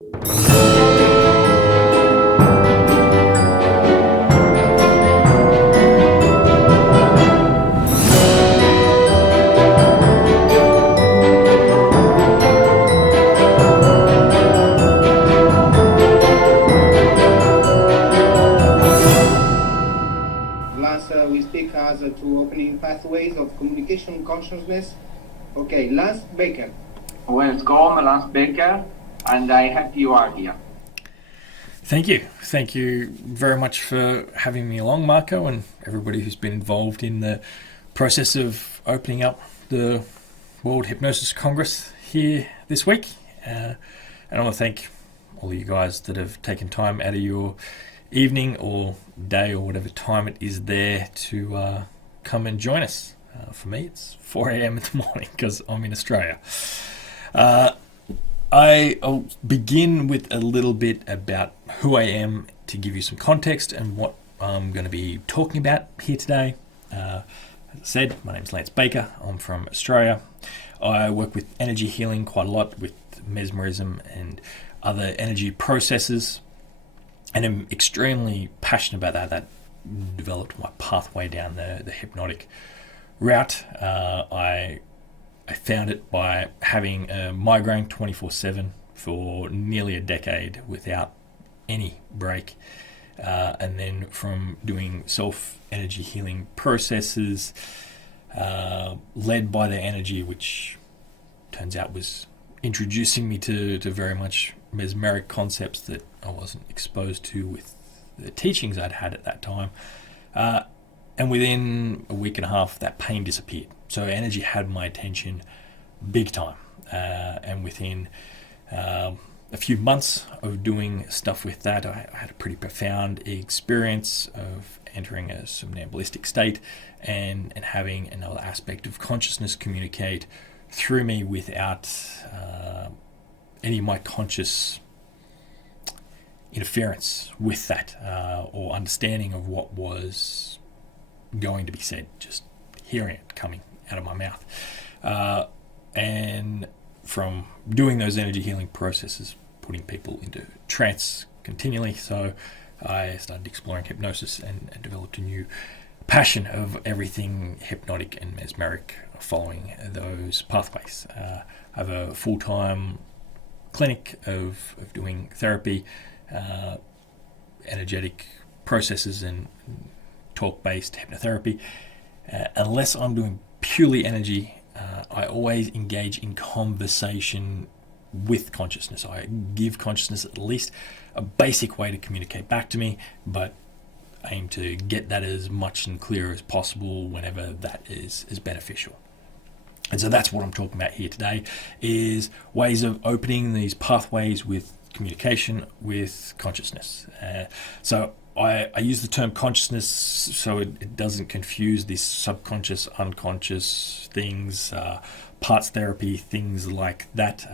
We speak as to opening pathways of communication consciousness. Okay, Lance Baker. Welcome, Lance Baker, and I hope you are here. Thank you. Thank you very much for having me along, Marco, and everybody who's been involved in the process of opening up the World Hypnosis Congress here this week. And I want to thank all you guys that have taken time out of your evening or day or whatever time it is there to come and join us. For me, it's 4 a.m. in the morning because I'm in Australia. I'll begin with a little bit about who I am to give you some context and what I'm going to be talking about here today. As I said, my name's Lance Baker. I'm from Australia. I work with energy healing quite a lot, with mesmerism and other energy processes, and I'm extremely passionate about that. That developed my pathway down the hypnotic route. I found it by having a migraine 24/7 for nearly a decade without any break. And then from doing self-energy healing processes led by the energy, which turns out was introducing me to very much mesmeric concepts that I wasn't exposed to with the teachings I'd had at that time. And within a week and a half, that pain disappeared. So energy had my attention big time. And within a few months of doing stuff with that, I had a pretty profound experience of entering a somnambulistic state and having another aspect of consciousness communicate through me without any of my conscious interference with that or understanding of what was going to be said, just hearing it coming out of my mouth. And from doing those energy healing processes, putting people into trance continually, so I started exploring hypnosis and developed a new passion of everything hypnotic and mesmeric following those pathways. I have a full-time clinic of doing therapy, energetic processes and talk-based hypnotherapy. Unless I'm doing purely energy, I always engage in conversation with consciousness. I give consciousness at least a basic way to communicate back to me, but aim to get that as much and clear as possible whenever that is beneficial. And so that's what I'm talking about here today, is ways of opening these pathways with communication with consciousness. So I use the term consciousness so it doesn't confuse these subconscious, unconscious things, parts therapy, things like that.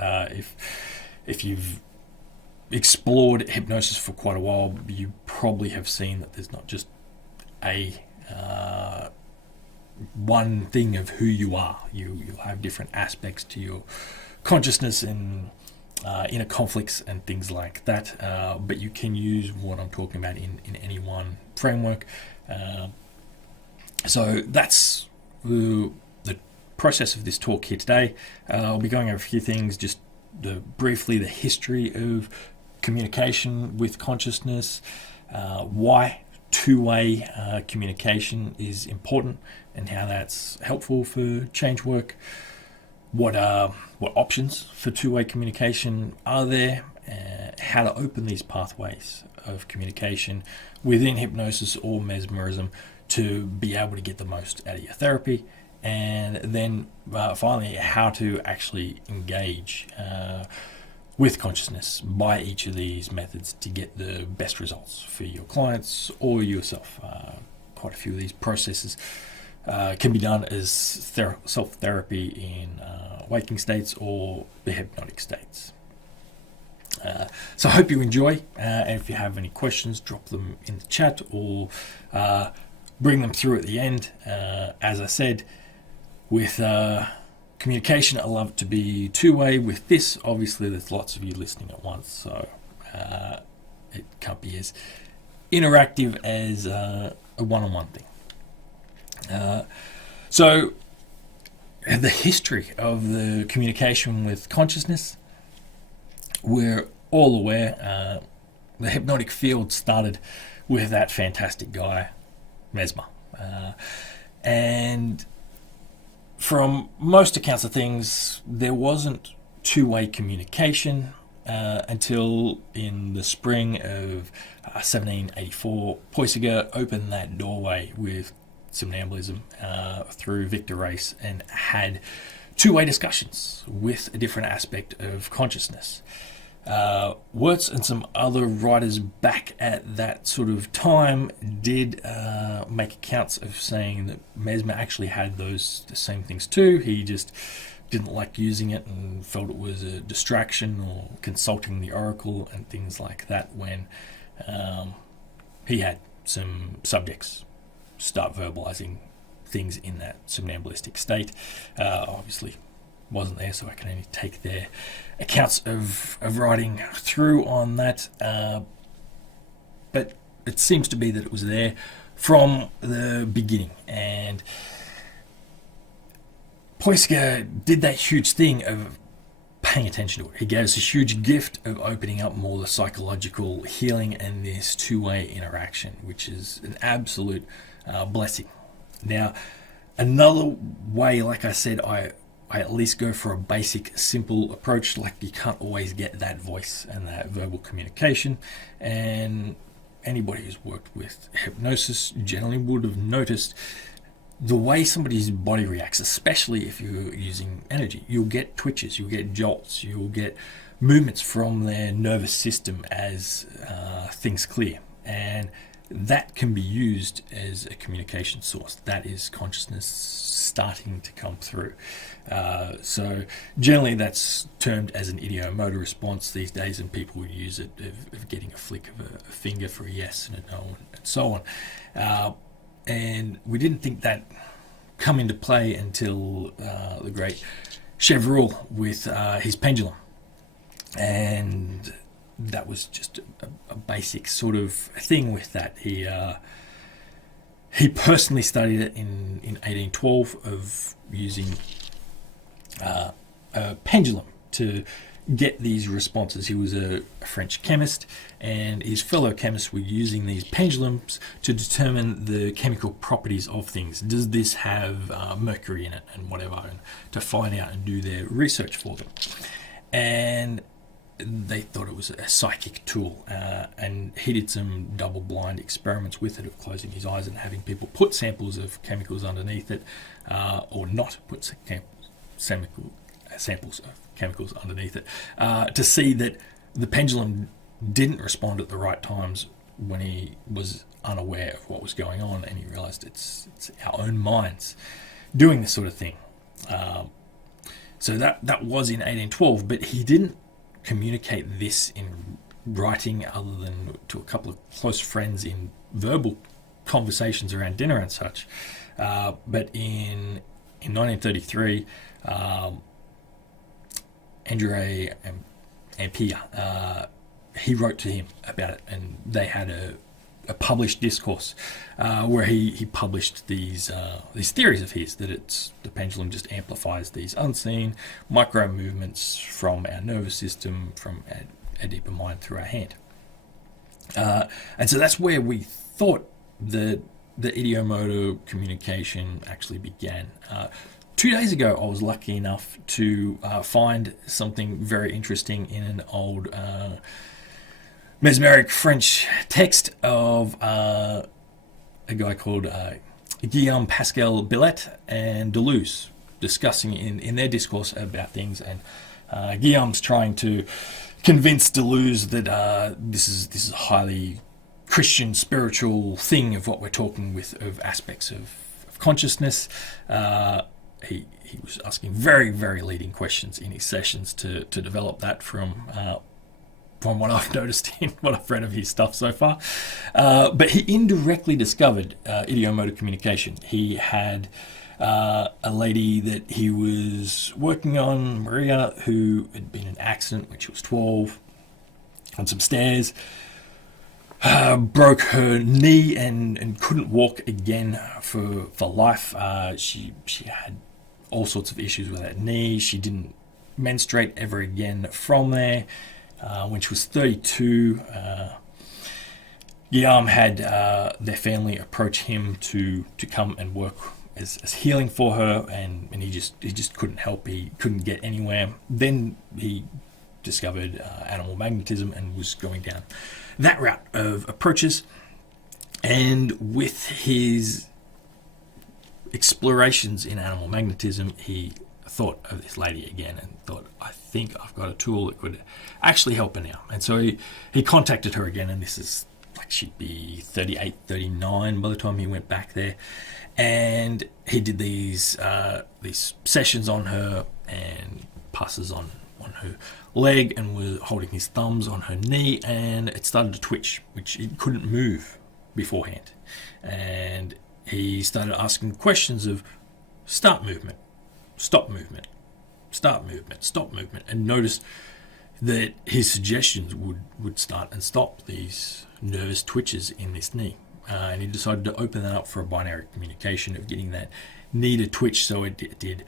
If you've explored hypnosis for quite a while, you probably have seen that there's not just a one thing of who you are. You'll have different aspects to your consciousness and inner conflicts and things like that, but you can use what I'm talking about in any one framework. So that's the process of this talk here today. I'll be going over a few things, just briefly the history of communication with consciousness, why two-way communication is important and how that's helpful for change work, what options for two-way communication are there, how to open these pathways of communication within hypnosis or mesmerism to be able to get the most out of your therapy, and then finally how to actually engage with consciousness by each of these methods to get the best results for your clients or yourself. Quite a few of these processes can be done as self-therapy in waking states or the hypnotic states. So I hope you enjoy, and if you have any questions, drop them in the chat or bring them through at the end. As I said, with communication, I love it to be two-way. With this, obviously, there's lots of you listening at once, so it can't be as interactive as a one-on-one thing. So the history of the communication with consciousness, we're all aware the hypnotic field started with that fantastic guy, Mesmer. And from most accounts of things, there wasn't two-way communication until in the spring of 1784, Poiseuille opened that doorway with somnambulism through Victor Race and had two-way discussions with a different aspect of consciousness. Wirtz and some other writers back at that sort of time did make accounts of saying that Mesmer actually had the same things too. He just didn't like using it and felt it was a distraction, or consulting the oracle and things like that when he had some subjects start verbalizing things in that somnambulistic state. Obviously wasn't there, so I can only take their accounts of writing through on that. But it seems to be that it was there from the beginning. And Poiseuille did that huge thing of paying attention to it. He gave us a huge gift of opening up more the psychological healing and this two-way interaction, which is an absolute blessing. Now, another way, like I said, I at least go for a basic, simple approach. Like, you can't always get that voice and that verbal communication. And anybody who's worked with hypnosis generally would have noticed the way somebody's body reacts, especially if you're using energy. You'll get twitches, you'll get jolts, you'll get movements from their nervous system as things clear. And that can be used as a communication source. That is consciousness starting to come through. So generally that's termed as an ideomotor response these days, and people would use it of getting a flick of a finger for a yes and a no and so on. And we didn't think that come into play until the great Chevreul with his pendulum. And that was just a basic sort of thing with that. He personally studied it in 1812 of using a pendulum to get these responses. He was a French chemist, and his fellow chemists were using these pendulums to determine the chemical properties of things. Does this have mercury in it and whatever, and to find out and do their research for them. And they thought it was a psychic tool, and he did some double-blind experiments with it of closing his eyes and having people put samples of chemicals underneath it, or not put samples of chemicals underneath it, to see that the pendulum didn't respond at the right times when he was unaware of what was going on, and he realized it's our own minds doing this sort of thing. So that was in 1812, but he didn't communicate this in writing other than to a couple of close friends in verbal conversations around dinner and such. But in 1933, André Ampère, he wrote to him about it, and they had a published discourse where he published these theories of his, that the pendulum just amplifies these unseen micro movements from our nervous system, from our deeper mind through our hand. And so that's where we thought the ideomotor communication actually began. 2 days ago, I was lucky enough to find something very interesting in an old mesmeric French text of a guy called Guillaume Pascal Billet and Deleuze, discussing in their discourse about things. And Guillaume's trying to convince Deleuze that this is a highly Christian spiritual thing of what we're talking with, of aspects of consciousness. He was asking very, very leading questions in his sessions to develop that from what I've noticed in what I've read of his stuff so far. But he indirectly discovered ideomotor communication. He had a lady that he was working on, Maria, who had been in an accident when she was 12 on some stairs, broke her knee and couldn't walk again for life. She had all sorts of issues with that knee. She didn't menstruate ever again from there. When she was 32, Guillaume had their family approach him to come and work as healing for her, and he just couldn't help. He couldn't get anywhere. Then he discovered animal magnetism and was going down that route of approaches. And with his explorations in animal magnetism, he thought of this lady again and thought, I think I've got a tool that could actually help her now. And so he contacted her again, and this is like she'd be 38, 39 by the time he went back there. And he did these sessions on her and passes on her leg, and was holding his thumbs on her knee, and it started to twitch, which it couldn't move beforehand. And he started asking questions of start movement, stop movement, start movement, stop movement, and noticed that his suggestions would start and stop these nervous twitches in this knee. And he decided to open that up for a binary communication of getting that knee to twitch. So it did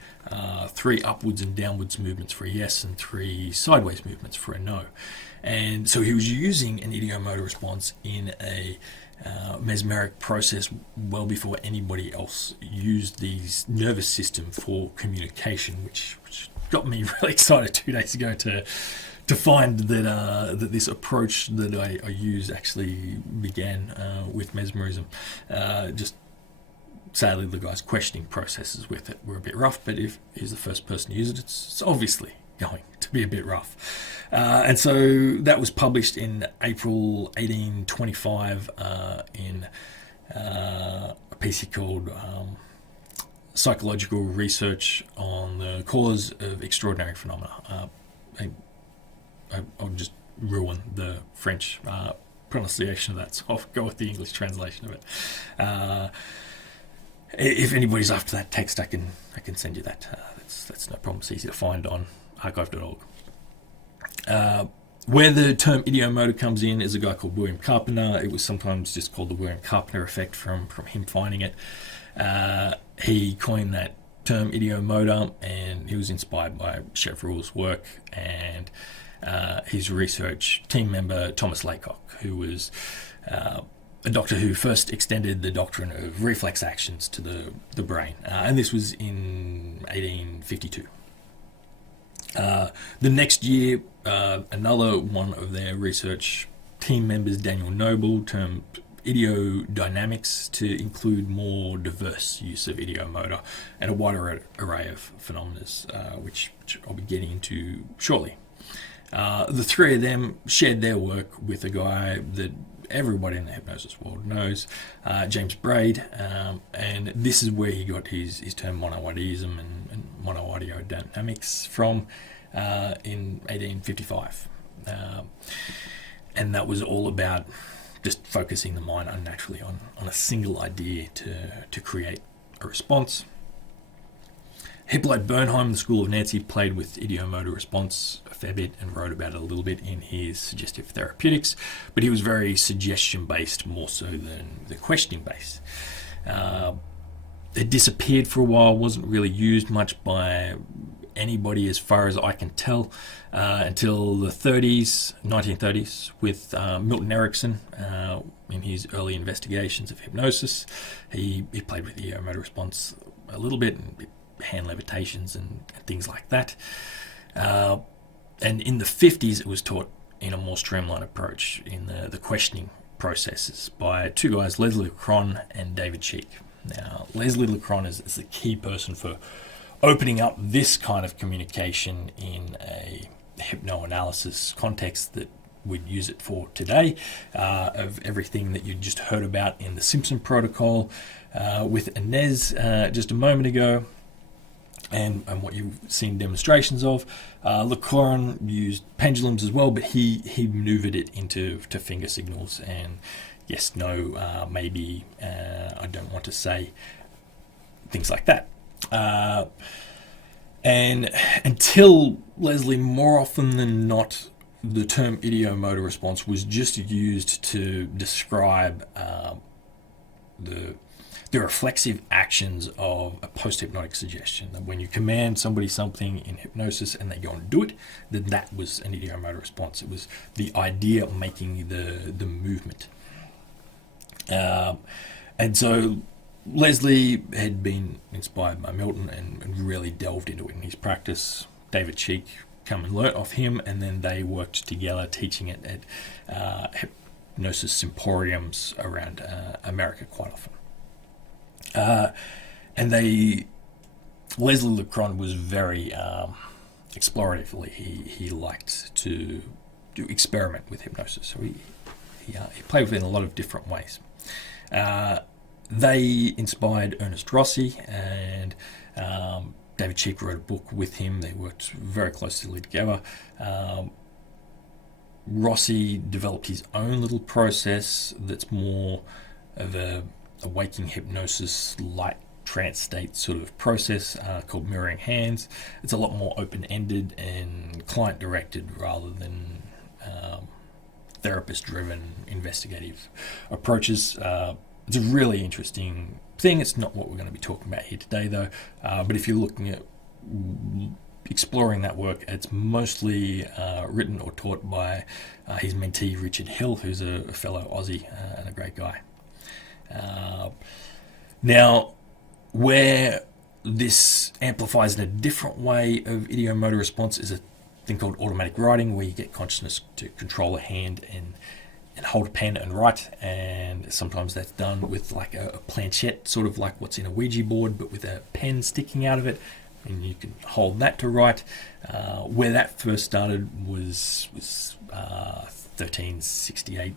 3 upwards and downwards movements for a yes and 3 sideways movements for a no. And so he was using an ideomotor response in a mesmeric process well before anybody else used these nervous system for communication, which got me really excited 2 days ago to find that this approach that I use actually began with mesmerism. Just sadly, the guy's questioning processes with it were a bit rough, but if he's the first person to use it, it's obviously going to be a bit rough. And so that was published in April 1825 in a piece called Psychological Research on the Cause of Extraordinary Phenomena. I'll just ruin the French pronunciation of that, so I'll go with the English translation of it. If anybody's after that text, I can send you that. That's no problem. It's easy to find on archive.org. Where the term ideomotor comes in is a guy called William Carpenter. It was sometimes just called the William Carpenter effect from him finding it. He coined that term ideomotor, and he was inspired by Chevreul's work and his research team member Thomas Laycock, who was a doctor who first extended the doctrine of reflex actions to the brain, and this was in 1852. The next year, another one of their research team members, Daniel Noble, termed ideodynamics to include more diverse use of ideomotor and a wider array of phenomena, which I'll be getting into shortly. The three of them shared their work with a guy that everybody in the hypnosis world knows, James Braid, and this is where he got his term monoideism and monoideodynamics from in 1855. And that was all about just focusing the mind unnaturally on a single idea to create a response. Hippolyte Bernheim, the School of Nancy, played with ideomotor response a fair bit and wrote about it a little bit in his Suggestive Therapeutics, but he was very suggestion-based more so than the questioning-based. It disappeared for a while, wasn't really used much by anybody as far as I can tell until the 1930s with Milton Erickson in his early investigations of hypnosis. He played with the ideomotor response a little bit, and hand levitations and things like that. And in the 50s, it was taught in a more streamlined approach in the questioning processes by 2 guys, Leslie Lecron and David Cheek. Now, Leslie Lecron is the key person for opening up this kind of communication in a hypnoanalysis context that we'd use it for today, of everything that you just heard about in the Simpson protocol with Inez just a moment ago, and what you've seen demonstrations of. Lecron used pendulums as well, but he maneuvered it into finger signals and yes, no, maybe, I don't want to say, things like that. And until Leslie, more often than not, the term idiomotor response was just used to describe the reflexive actions of a post-hypnotic suggestion. That when you command somebody something in hypnosis and they go and do it, then that was an idiomotor response. It was the idea of making the movement. And so Leslie had been inspired by Milton and really delved into it in his practice. David Cheek come and learnt off him, and then they worked together teaching it at hypnosis symposiums around America quite often. And Leslie Lecron was very exploratively. He liked to do experiment with hypnosis, so he played with it in a lot of different ways. They inspired Ernest Rossi, and David Cheek wrote a book with him. They worked very closely together. Rossi developed his own little process that's more of a waking hypnosis light trance state sort of process called mirroring hands. It's a lot more open-ended and client-directed rather than therapist-driven investigative approaches. It's a really interesting thing. It's not what we're going to be talking about here today, though. But if you're looking at exploring that work, it's mostly written or taught by his mentee Richard Hill, who's a fellow Aussie and a great guy. Now, where this amplifies in a different way of idiomotor response is a thing called automatic writing, where you get consciousness to control a hand and hold a pen and write, and sometimes that's done with like a planchette, sort of like what's in a Ouija board, but with a pen sticking out of it, and you can hold that to write. Where that first started was 1368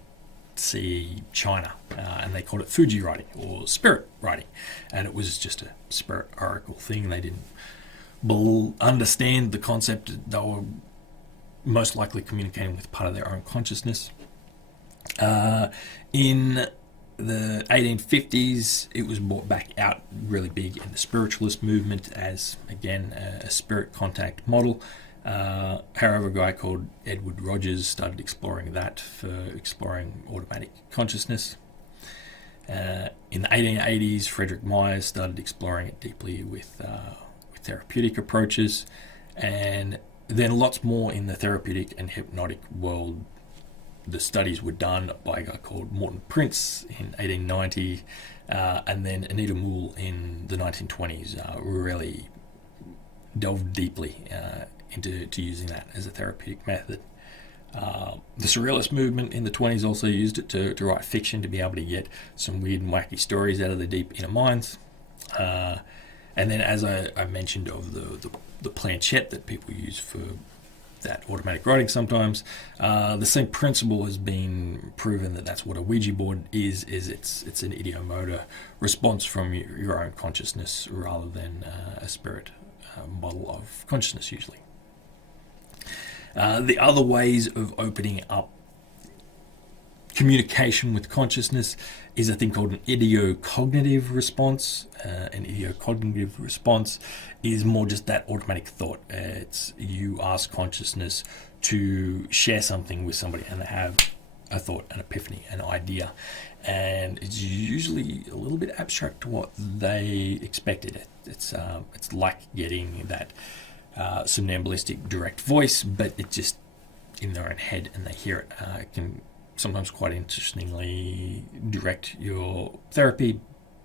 CE China, and they called it Fuji writing or spirit writing, and it was just a spirit oracle thing. They didn't understand the concept. They were most likely communicating with part of their own consciousness. In the 1850s, it was brought back out really big in the spiritualist movement as, again, a spirit contact model. However, a guy called Edward Rogers started exploring that for exploring automatic consciousness. In the 1880s, Frederick Myers started exploring it deeply with therapeutic approaches, and then lots more in the therapeutic and hypnotic world. The studies were done by a guy called Morton Prince in 1890, and then Anita Moole in the 1920s really delved deeply into using that as a therapeutic method. The Surrealist movement in the 20s also used it to write fiction, to be able to get some weird and wacky stories out of the deep inner minds. And then, as I mentioned, of the planchette that people use for that automatic writing sometimes, the same principle has been proven that that's what a Ouija board is it's an idiomotor response from your own consciousness rather than a spirit model of consciousness usually. The other ways of opening up communication with consciousness is a thing called an idiocognitive response. An idiocognitive response is more just that automatic thought. It's you ask consciousness to share something with somebody and they have a thought, an epiphany, an idea, and it's usually a little bit abstract to what they expected. It's like getting that somnambulistic direct voice, but it's just in their own head and they hear it. It can sometimes quite interestingly direct your therapy,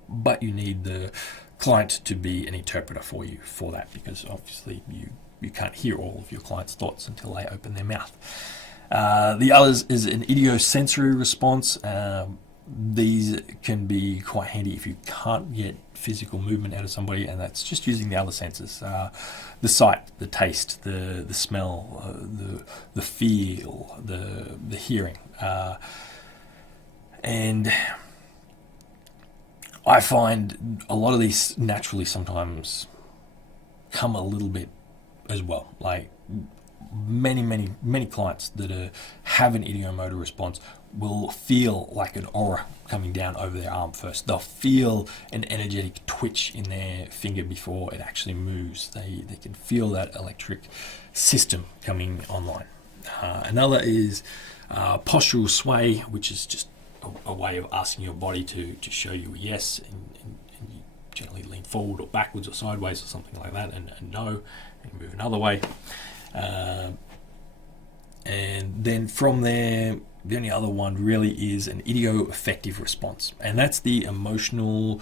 but you need the client to be an interpreter for you for that, because obviously you can't hear all of your client's thoughts until they open their mouth. The others is an idiosensory response. These can be quite handy if you can't get physical movement out of somebody, and that's just using the other senses, the sight, the taste, the smell, the feel, the hearing, and I find a lot of these naturally sometimes come a little bit as well. Like many clients that have an ideomotor response will feel like an aura coming down over their arm first. They'll feel an energetic twitch in their finger before it actually moves. They can feel that electric system coming online. Another is postural sway, which is just a way of asking your body to show you a yes, and you generally lean forward or backwards or sideways or something like that, and no, and move another way. And then from there, the only other one really is an idioaffective response, and that's the emotional,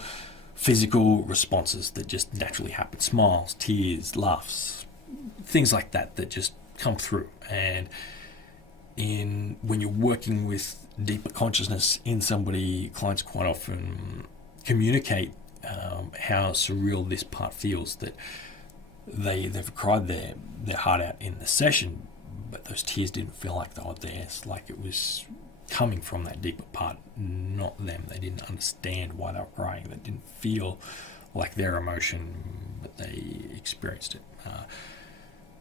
physical responses that just naturally happen. Smiles, tears, laughs, things like that just come through. And when you're working with deeper consciousness in somebody, clients quite often communicate how surreal this part feels, that they've cried their heart out in the session, but those tears didn't feel like they were theirs, like it was coming from that deeper part, not them. They didn't understand why they were crying. They didn't feel like their emotion, but they experienced it.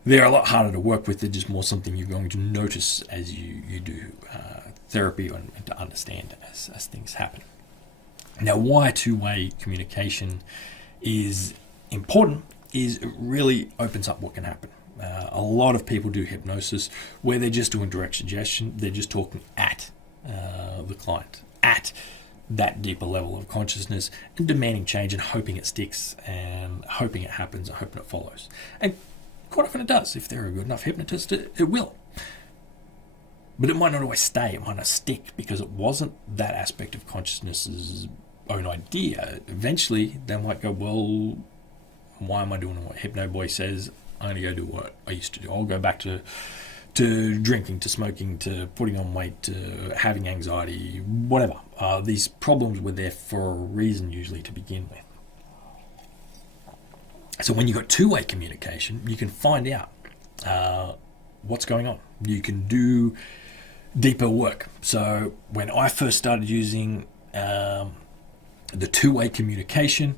They're a lot harder to work with. They're just more something you're going to notice as you do therapy and to understand as things happen. Now, why two-way communication is important is it really opens up what can happen. A lot of people do hypnosis where they're just doing direct suggestion. They're just talking at the client, at that deeper level of consciousness, and demanding change and hoping it sticks and hoping it happens and hoping it follows. And quite often it does. If they're a good enough hypnotist, it will. But it might not always stay. It might not stick because it wasn't that aspect of consciousness's own idea. Eventually, they might go, well, why am I doing what Hypno Boy says? I'm going to go do what I used to do. I'll go back to drinking, to smoking, to putting on weight, to having anxiety, whatever. These problems were there for a reason usually to begin with. So when you've got two-way communication, you can find out what's going on. You can do deeper work. So when I first started using the two-way communication,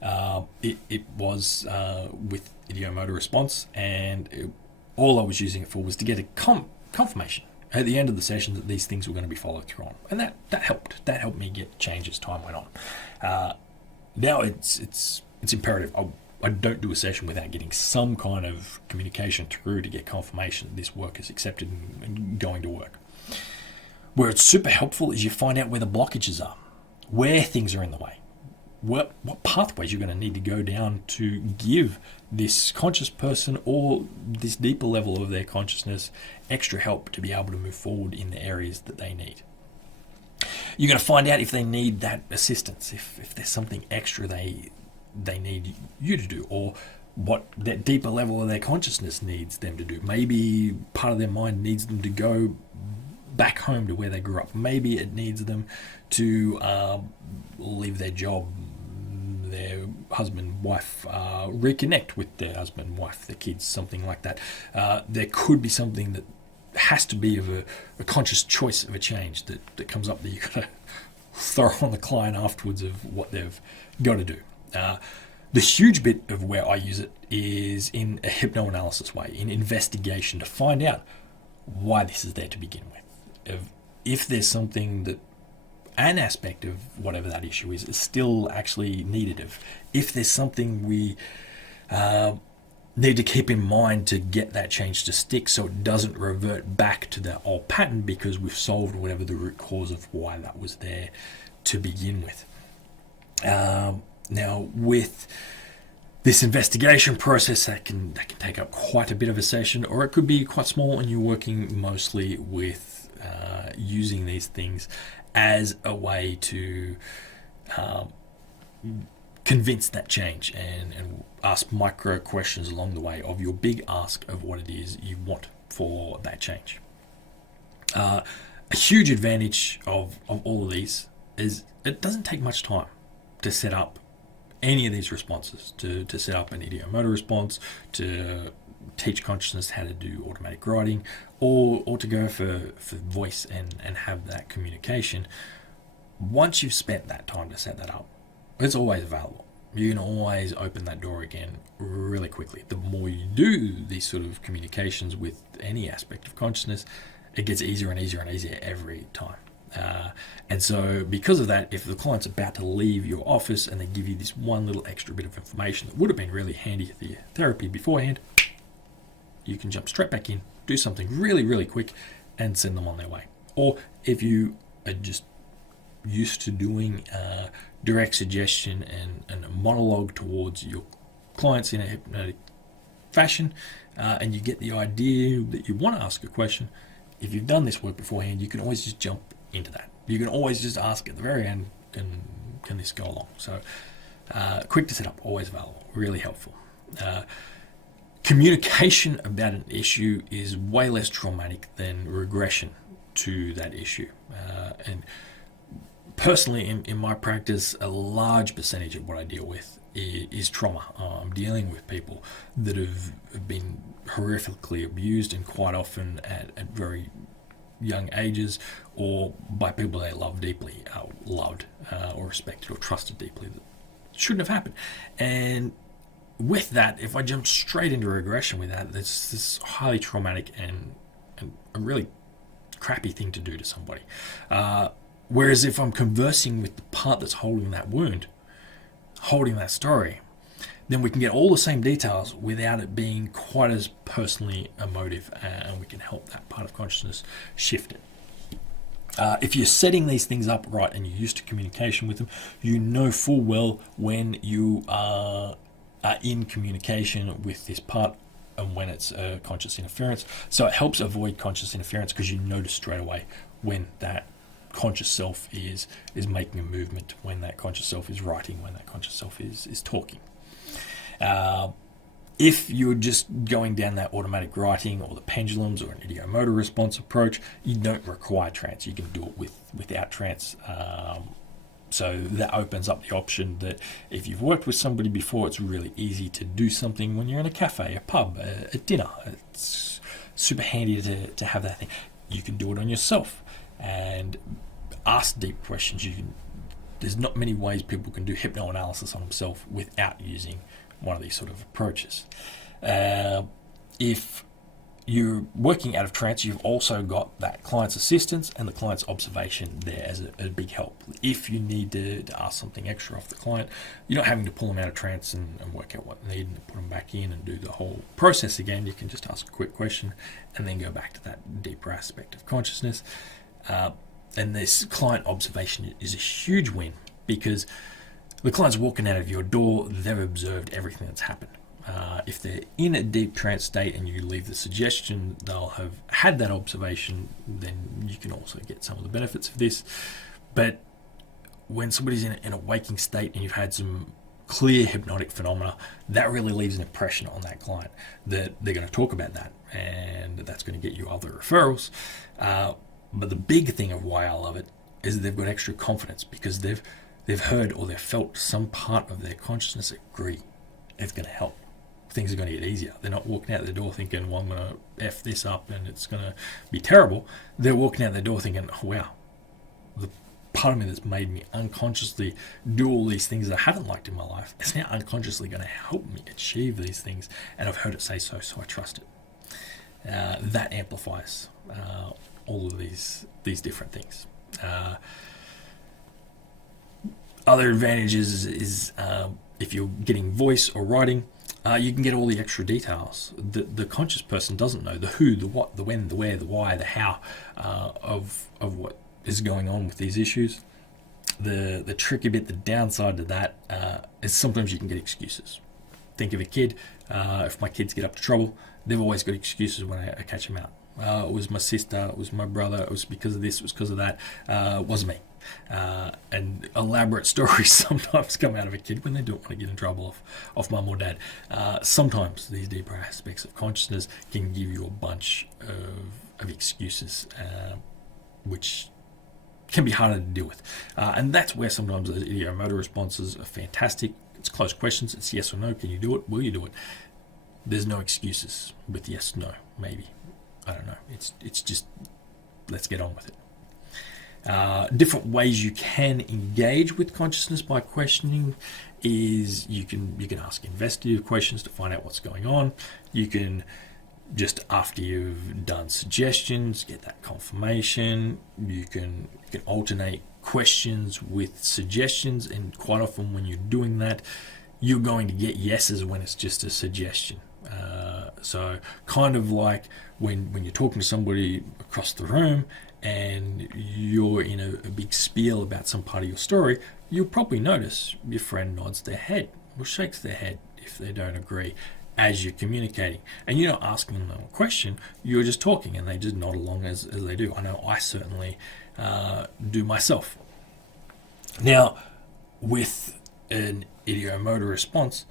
it was with ideomotor response, and all I was using it for was to get a confirmation at the end of the session that these things were going to be followed through on, and that helped. That helped me get change as time went on. Now it's imperative. I don't do a session without getting some kind of communication through to get confirmation that this work is accepted and going to work. Where it's super helpful is you find out where the blockages are, where things are in the way, what pathways you're going to need to go down to give this conscious person or this deeper level of their consciousness extra help to be able to move forward in the areas that they need. You're going to find out if they need that assistance, if there's something extra they need you to do, or what that deeper level of their consciousness needs them to do. Maybe part of their mind needs them to go back home to where they grew up. Maybe it needs them to leave their job, their husband, wife, reconnect with their husband, wife, their kids, something like that. There could be something that has to be of a conscious choice of a change that comes up that you've got to throw on the client afterwards of what they've got to do. The huge bit of where I use it is in a hypnoanalysis way, in investigation, to find out why this is there to begin with. If there's something that, an aspect of whatever that issue is still actually needed. If there's something we need to keep in mind to get that change to stick so it doesn't revert back to the old pattern because we've solved whatever the root cause of why that was there to begin with. Now, with this investigation process, that can take up quite a bit of a session, or it could be quite small and you're working mostly with using these things as a way to convince that change and ask micro questions along the way of your big ask of what it is you want for that change. A huge advantage of all of these is it doesn't take much time to set up any of these responses, to set up an ideomotor response, to teach consciousness how to do automatic writing, or to go for voice and have that communication. Once you've spent that time to set that up, it's always available. you can always open that door again really quickly. The more you do these sort of communications with any aspect of consciousness, it gets easier and easier and easier every time. And so because of that, if the client's about to leave your office and they give you this one little extra bit of information that would have been really handy for your therapy beforehand, you can jump straight back in, do something really, really quick, and send them on their way. Or if you are just used to doing direct suggestion and a monologue towards your clients in a hypnotic fashion, and you get the idea that you want to ask a question, if you've done this work beforehand, you can always just jump into that. You can always just ask at the very end, can this go along? So quick to set up, always available, really helpful. Communication about an issue is way less traumatic than regression to that issue. And personally, in my practice, a large percentage of what I deal with is trauma. I'm dealing with people that have been horrifically abused, and quite often at very young ages, or by people they love deeply, loved or respected or trusted deeply, that shouldn't have happened. And with that, if I jump straight into regression with that, this highly traumatic and a really crappy thing to do to somebody. Whereas if I'm conversing with the part that's holding that wound, holding that story, then we can get all the same details without it being quite as personally emotive, and we can help that part of consciousness shift it. If you're setting these things up right and you're used to communication with them, you know full well when you are in communication with this part and when it's conscious interference. So it helps avoid conscious interference because you notice straight away when that conscious self is making a movement, when that conscious self is writing, when that conscious self is talking. If you're just going down that automatic writing or the pendulums or an idiomotor response approach, you don't require trance. You can do it without trance. So that opens up the option that if you've worked with somebody before, it's really easy to do something when you're in a cafe, a pub, a dinner. It's super handy to have that thing. You can do it on yourself and ask deep questions. There's not many ways people can do hypnoanalysis on themselves without using one of these sort of approaches. If you're working out of trance, you've also got that client's assistance and the client's observation there as a big help. If you need to ask something extra off the client, you're not having to pull them out of trance and work out what they need and put them back in and do the whole process again. You can just ask a quick question and then go back to that deeper aspect of consciousness. And this client observation is a huge win because the client's walking out of your door, they've observed everything that's happened. If they're in a deep trance state and you leave the suggestion, they'll have had that observation, then you can also get some of the benefits of this. But when somebody's in a waking state and you've had some clear hypnotic phenomena, that really leaves an impression on that client that they're going to talk about that, and that's going to get you other referrals. But the big thing of why I love it is that they've got extra confidence because they've heard or they've felt some part of their consciousness agree it's going to help. Things are going to get easier. They're not walking out the door thinking, well, I'm going to F this up and it's going to be terrible. They're walking out the door thinking, oh, wow, the part of me that's made me unconsciously do all these things that I haven't liked in my life is now unconsciously going to help me achieve these things. And I've heard it say so I trust it. That amplifies all of these different things. Other advantages is if you're getting voice or writing, you can get all the extra details. The conscious person doesn't know the who, the what, the when, the where, the why, the how of what is going on with these issues. The tricky bit, the downside to that is sometimes you can get excuses. Think of a kid. If my kids get up to trouble, they've always got excuses when I catch them out. It was my sister, it was my brother, it was because of this, it was because of that, it wasn't me. And elaborate stories sometimes come out of a kid when they don't want to get in trouble off mum or dad. Sometimes these deeper aspects of consciousness can give you a bunch of excuses, which can be harder to deal with. And that's where sometimes the idiomotor responses are fantastic. It's close questions, it's yes or no, can you do it, will you do it? There's no excuses with yes, no, maybe. I don't know. It's just, let's get on with it. Different ways you can engage with consciousness by questioning is you can ask investigative questions to find out what's going on. You can just, after you've done suggestions, get that confirmation. You can alternate questions with suggestions, and quite often when you're doing that, you're going to get yeses when it's just a suggestion. So kind of like when you're talking to somebody across the room and you're in a big spiel about some part of your story, you'll probably notice your friend nods their head or shakes their head if they don't agree as you're communicating. And you're not asking them a question, you're just talking and they just nod along as they do. I know I certainly do myself. Now, with an idiomotor response,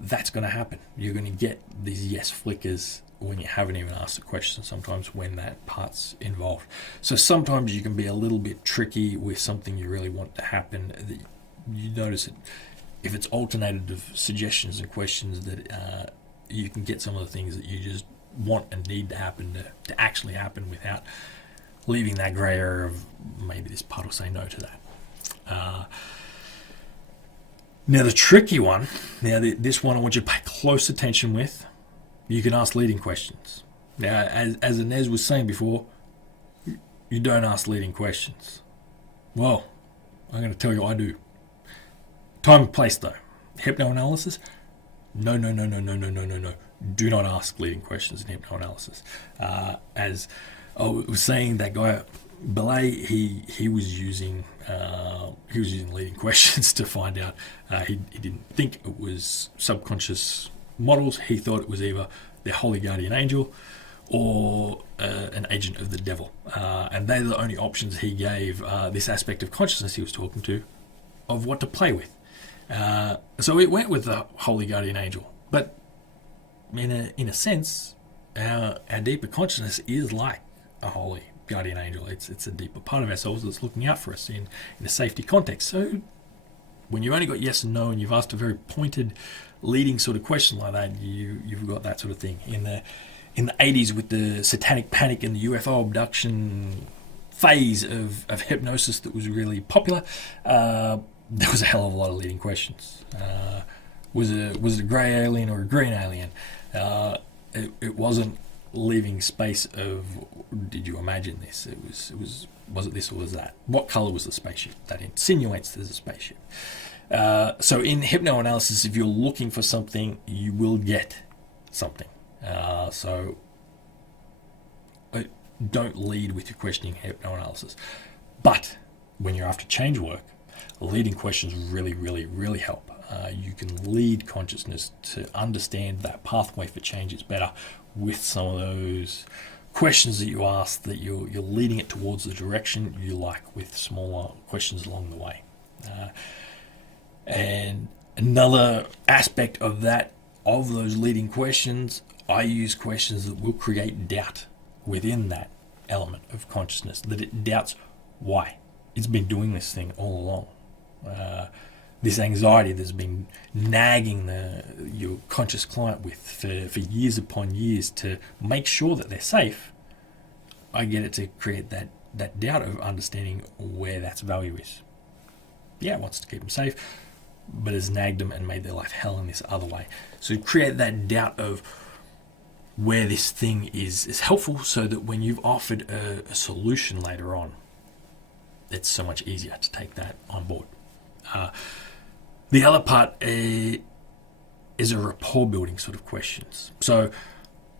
that's going to happen. You're going to get these yes flickers when you haven't even asked the question, sometimes when that part's involved. So sometimes you can be a little bit tricky with something you really want to happen. You notice it, if it's alternated of suggestions and questions, that you can get some of the things that you just want and need to happen to actually happen without leaving that grey area of maybe this part will say no to that. Now the tricky one, this one I want you to pay close attention with. You can ask leading questions. Now, as Inez was saying before, you don't ask leading questions. Well, I'm going to tell you I do. Time and place though. Hypnoanalysis? No. Do not ask leading questions in hypnoanalysis. As I was saying, that guy Belay, he was using leading questions to find out. He didn't think it was subconscious models. He thought it was either their holy guardian angel or an agent of the devil, and they're the only options he gave this aspect of consciousness he was talking to of what to play with. So it went with the holy guardian angel, but in a sense, our deeper consciousness is like a holy guardian angel. It's a deeper part of ourselves that's looking out for us in a safety context. So when you've only got yes and no, and you've asked a very pointed leading sort of question like that, you've got that sort of thing. In the 80s, with the satanic panic and the UFO abduction phase of hypnosis that was really popular, there was a hell of a lot of leading questions. Was it a grey alien or a green alien? It wasn't leaving space of, did you imagine this? Was it this or was that? What colour was the spaceship? That insinuates there's a spaceship. So in hypnoanalysis, if you're looking for something, you will get something. So don't lead with your questioning hypnoanalysis. But when you're after change work, leading questions really, really, really help. You can lead consciousness to understand that pathway for change is better with some of those questions that you ask, that you're leading it towards the direction you like with smaller questions along the way. And another aspect of that, of those leading questions, I use questions that will create doubt within that element of consciousness, that it doubts why it's been doing this thing all along. This anxiety that's been nagging your conscious client with for years upon years to make sure that they're safe, I get it to create that doubt of understanding where that's value is. Yeah, it wants to keep them safe, but has nagged them and made their life hell in this other way. So create that doubt of where this thing is helpful, so that when you've offered a solution later on, it's so much easier to take that on board. The other part is a rapport building sort of questions. So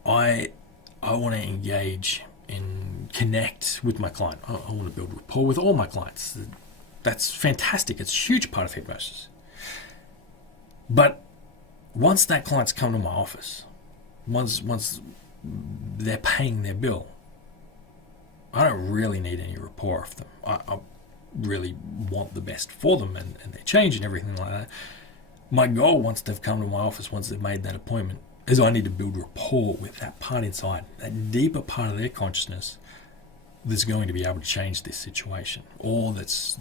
I want to engage and connect with my client. I want to build rapport with all my clients. That's fantastic. It's a huge part of hypnosis. But once that client's come to my office, once they're paying their bill, I don't really need any rapport of them. I really want the best for them and their change and everything like that. My goal, once they've come to my office, once they've made that appointment, is I need to build rapport with that part inside, that deeper part of their consciousness that's going to be able to change this situation, or that's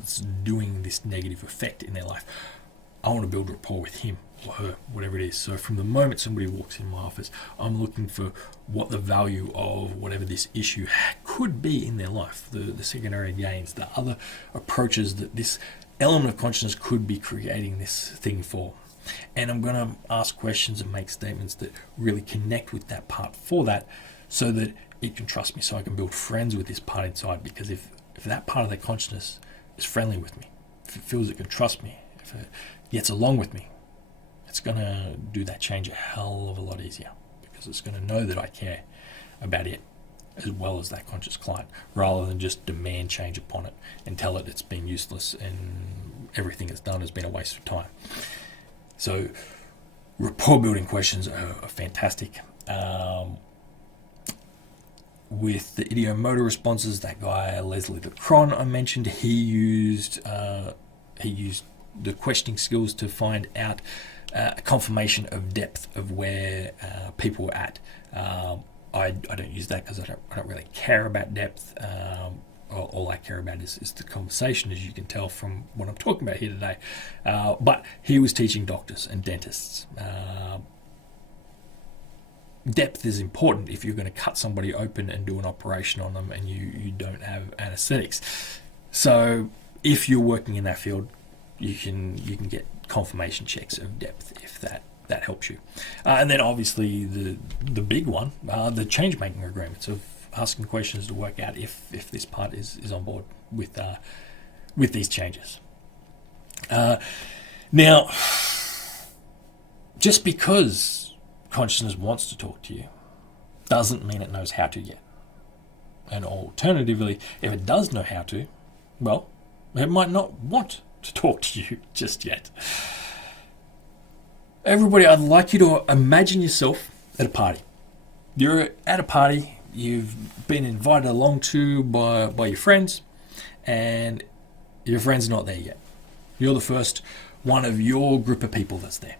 doing this negative effect in their life. I want to build rapport with him or her, whatever it is. So from the moment somebody walks in my office, I'm looking for what the value of whatever this issue could be in their life, the secondary gains, the other approaches that this element of consciousness could be creating this thing for. And I'm going to ask questions and make statements that really connect with that part for that, so that it can trust me, so I can build friends with this part inside. Because if that part of their consciousness is friendly with me, if it feels it can trust me, if it gets along with me, it's going to do that change a hell of a lot easier, because it's going to know that I care about it as well as that conscious client, rather than just demand change upon it and tell it it's been useless and everything it's done has been a waste of time. So rapport building questions are fantastic. With the idiomotor responses, that guy Leslie Lecron I mentioned, he used the questioning skills to find out a confirmation of depth of where people were at. I don't use that because I don't really care about depth. All I care about is the conversation, as you can tell from what I'm talking about here today. But he was teaching doctors and dentists. Depth is important if you're going to cut somebody open and do an operation on them and you don't have anesthetics. So if you're working in that field, you can get confirmation checks of depth if that helps you. And then obviously the big one, the change making agreements, of asking questions to work out if this part is on board with these changes. Now, just because consciousness wants to talk to you doesn't mean it knows how to yet. And alternatively, if it does know how to, well, it might not want to talk to you just yet. Everybody, I'd like you to imagine yourself at a party. You're at a party, you've been invited along to by your friends, and your friend's not there yet. You're the first one of your group of people that's there.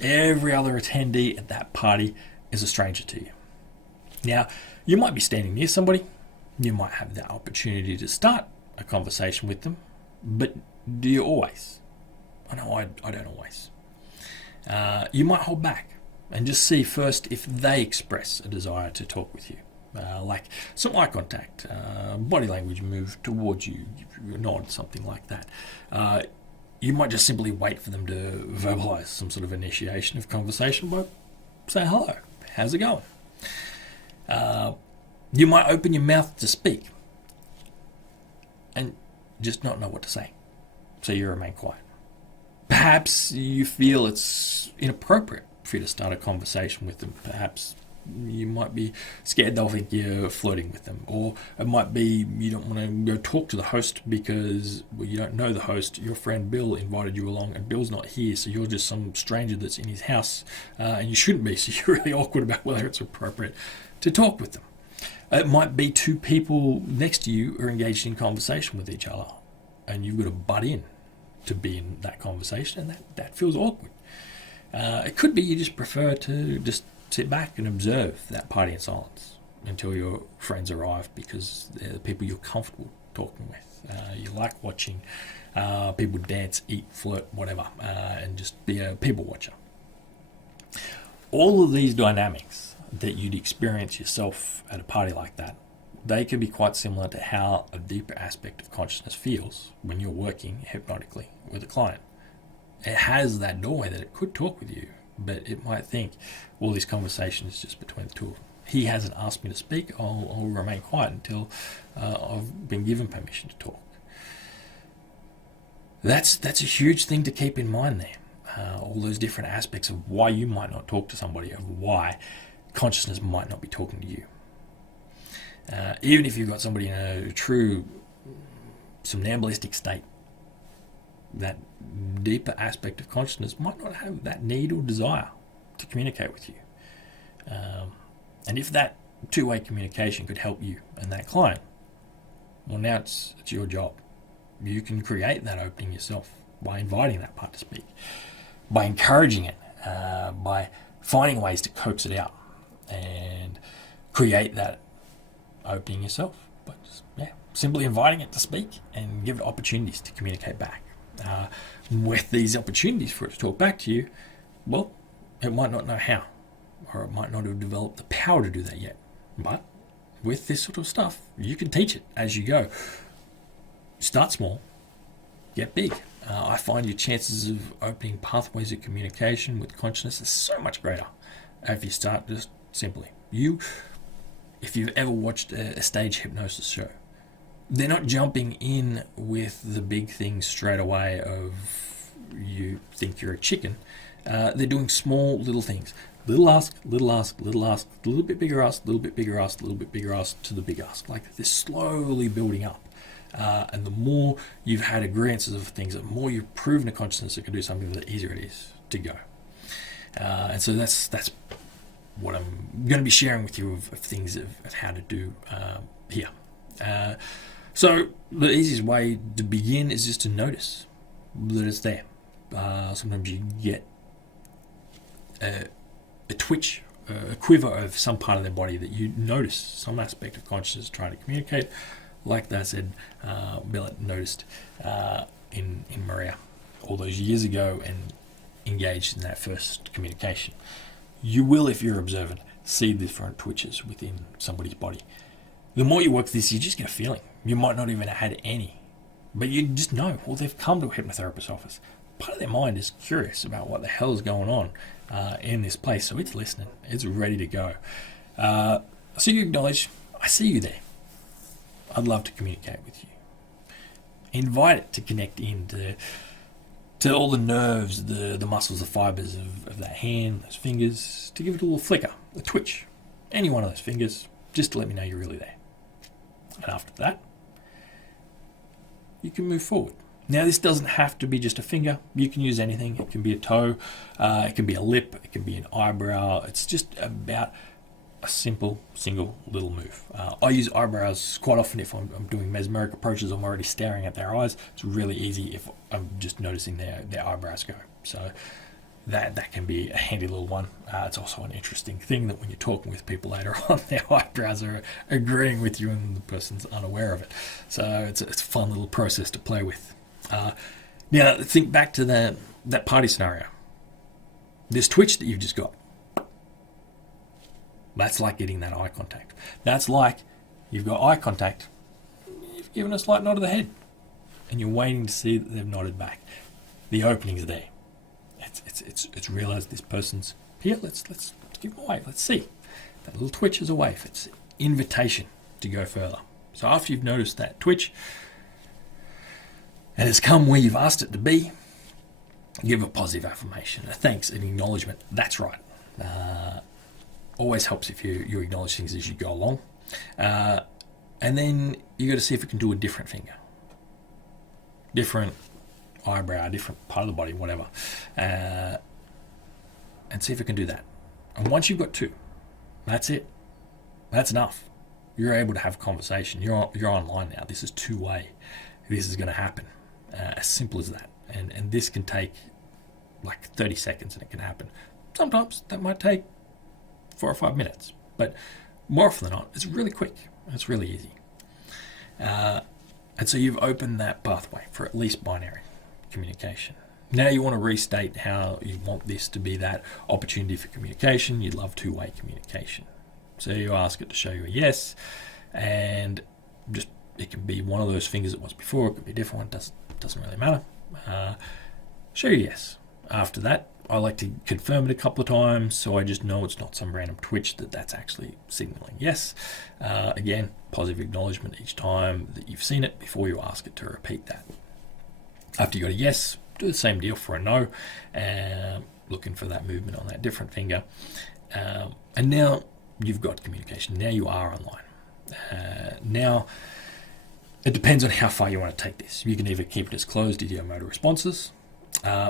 Every other attendee at that party is a stranger to you. Now, you might be standing near somebody, you might have the opportunity to start a conversation with them, but do you always? I know I don't always. You might hold back and just see first if they express a desire to talk with you. Like some eye contact, body language move towards you, nod, something like that. You might just simply wait for them to verbalize some sort of initiation of conversation by saying, hello, how's it going? You might open your mouth to speak and just not know what to say, so you remain quiet. Perhaps you feel it's inappropriate for you to start a conversation with them. Perhaps you might be scared they'll think you're flirting with them, or it might be you don't want to go talk to the host because you don't know the host. Your friend Bill invited you along and Bill's not here, so you're just some stranger that's in his house, and you shouldn't be, so you're really awkward about whether it's appropriate to talk with them. It might be two people next to you are engaged in conversation with each other and you've got to butt in to be in that conversation, and that feels awkward. It could be you just prefer to just sit back and observe that party in silence until your friends arrive, because they're the people you're comfortable talking with. You like watching people dance, eat, flirt, whatever, and just be a people watcher. All of these dynamics that you'd experience yourself at a party like that, they can be quite similar to how a deeper aspect of consciousness feels when you're working hypnotically with a client. It has that doorway that it could talk with you, but it might think, well, this conversation is just between the two of them. He hasn't asked me to speak, I'll remain quiet until I've been given permission to talk. That's a huge thing to keep in mind there. All those different aspects of why you might not talk to somebody, of why consciousness might not be talking to you. Even if you've got somebody in a true somnambulistic state, that deeper aspect of consciousness might not have that need or desire to communicate with you. And if that two-way communication could help you and that client, well, now it's your job. You can create that opening yourself by inviting that part to speak, by encouraging it, by finding ways to coax it out and create that opening yourself. But simply inviting it to speak and give it opportunities to communicate back. With these opportunities for it to talk back to you, well, it might not know how, or it might not have developed the power to do that yet. But with this sort of stuff, you can teach it as you go. Start small, get big. I find your chances of opening pathways of communication with consciousness is so much greater if you start just simply. If you've ever watched a stage hypnosis show, they're not jumping in with the big thing straight away of you think you're a chicken. They're doing small little things. Little ask, little ask, little ask, a little bit bigger ask, a little bit bigger ask, a little bit bigger ask to the big ask. Like they're slowly building up. And the more you've had agreeances of things, the more you've proven to consciousness it can do something, the easier it is to go. And so that's what I'm going to be sharing with you of things of how to do here. So the easiest way to begin is just to notice that it's there. Sometimes you get a twitch, a quiver of some part of their body that you notice some aspect of consciousness trying to communicate. Like that said, Billet noticed in Maria all those years ago and engaged in that first communication. You will, if you're observant, see different twitches within somebody's body. The more you work this, you just get a feeling. You might not even have had any, but you just know, well, they've come to a hypnotherapist's office. Part of their mind is curious about what the hell is going on in this place, so it's listening. It's ready to go. So you acknowledge, I see you there. I'd love to communicate with you. Invite it to connect into to all the nerves, the muscles, the fibers of that hand, those fingers, to give it a little flicker, a twitch. Any one of those fingers, just to let me know you're really there. And after that, you can move forward. Now, this doesn't have to be just a finger. You can use anything. It can be a toe, it can be a lip, it can be an eyebrow. It's just about a simple, single little move. I use eyebrows quite often if I'm doing mesmeric approaches. I'm already staring at their eyes. It's really easy if I'm just noticing their eyebrows go. So that can be a handy little one. It's also an interesting thing that when you're talking with people later on, their eyebrows are agreeing with you and the person's unaware of it. So it's a fun little process to play with. Now, think back to that party scenario. This twitch that you've just got. That's like getting that eye contact. That's like you've got eye contact, you've given a slight nod of the head, and you're waiting to see that they've nodded back. The opening's there. It's realised this person's here. Let's give them a wave. Let's see. That little twitch is a wave. It's invitation to go further. So after you've noticed that twitch, and it's come where you've asked it to be, give a positive affirmation, a thanks, an acknowledgement. That's right. Always helps if you acknowledge things as you go along. And then you got to see if it can do a different finger, different eyebrow, different part of the body, whatever, and see if it can do that. And once you've got two, that's it. That's enough. You're able to have a conversation. You're online now. This is two-way. This is going to happen. As simple as that. And this can take like 30 seconds and it can happen. Sometimes that might take 4 or 5 minutes, but more often than not, it's really quick. It's really easy. And so you've opened that pathway for at least binary communication. Now you want to restate how you want this to be that opportunity for communication. You'd love two-way communication. So you ask it to show you a yes, and just it can be one of those fingers it was before, it could be a different one, doesn't really matter. Show you yes. After that, I like to confirm it a couple of times so I just know it's not some random twitch, that's actually signaling yes. Again, positive acknowledgement each time that you've seen it before you ask it to repeat that. After you got a yes, do the same deal for a no, looking for that movement on that different finger. And now you've got communication. Now you are online. Now it depends on how far you want to take this. You can either keep it as closed ideomotor responses,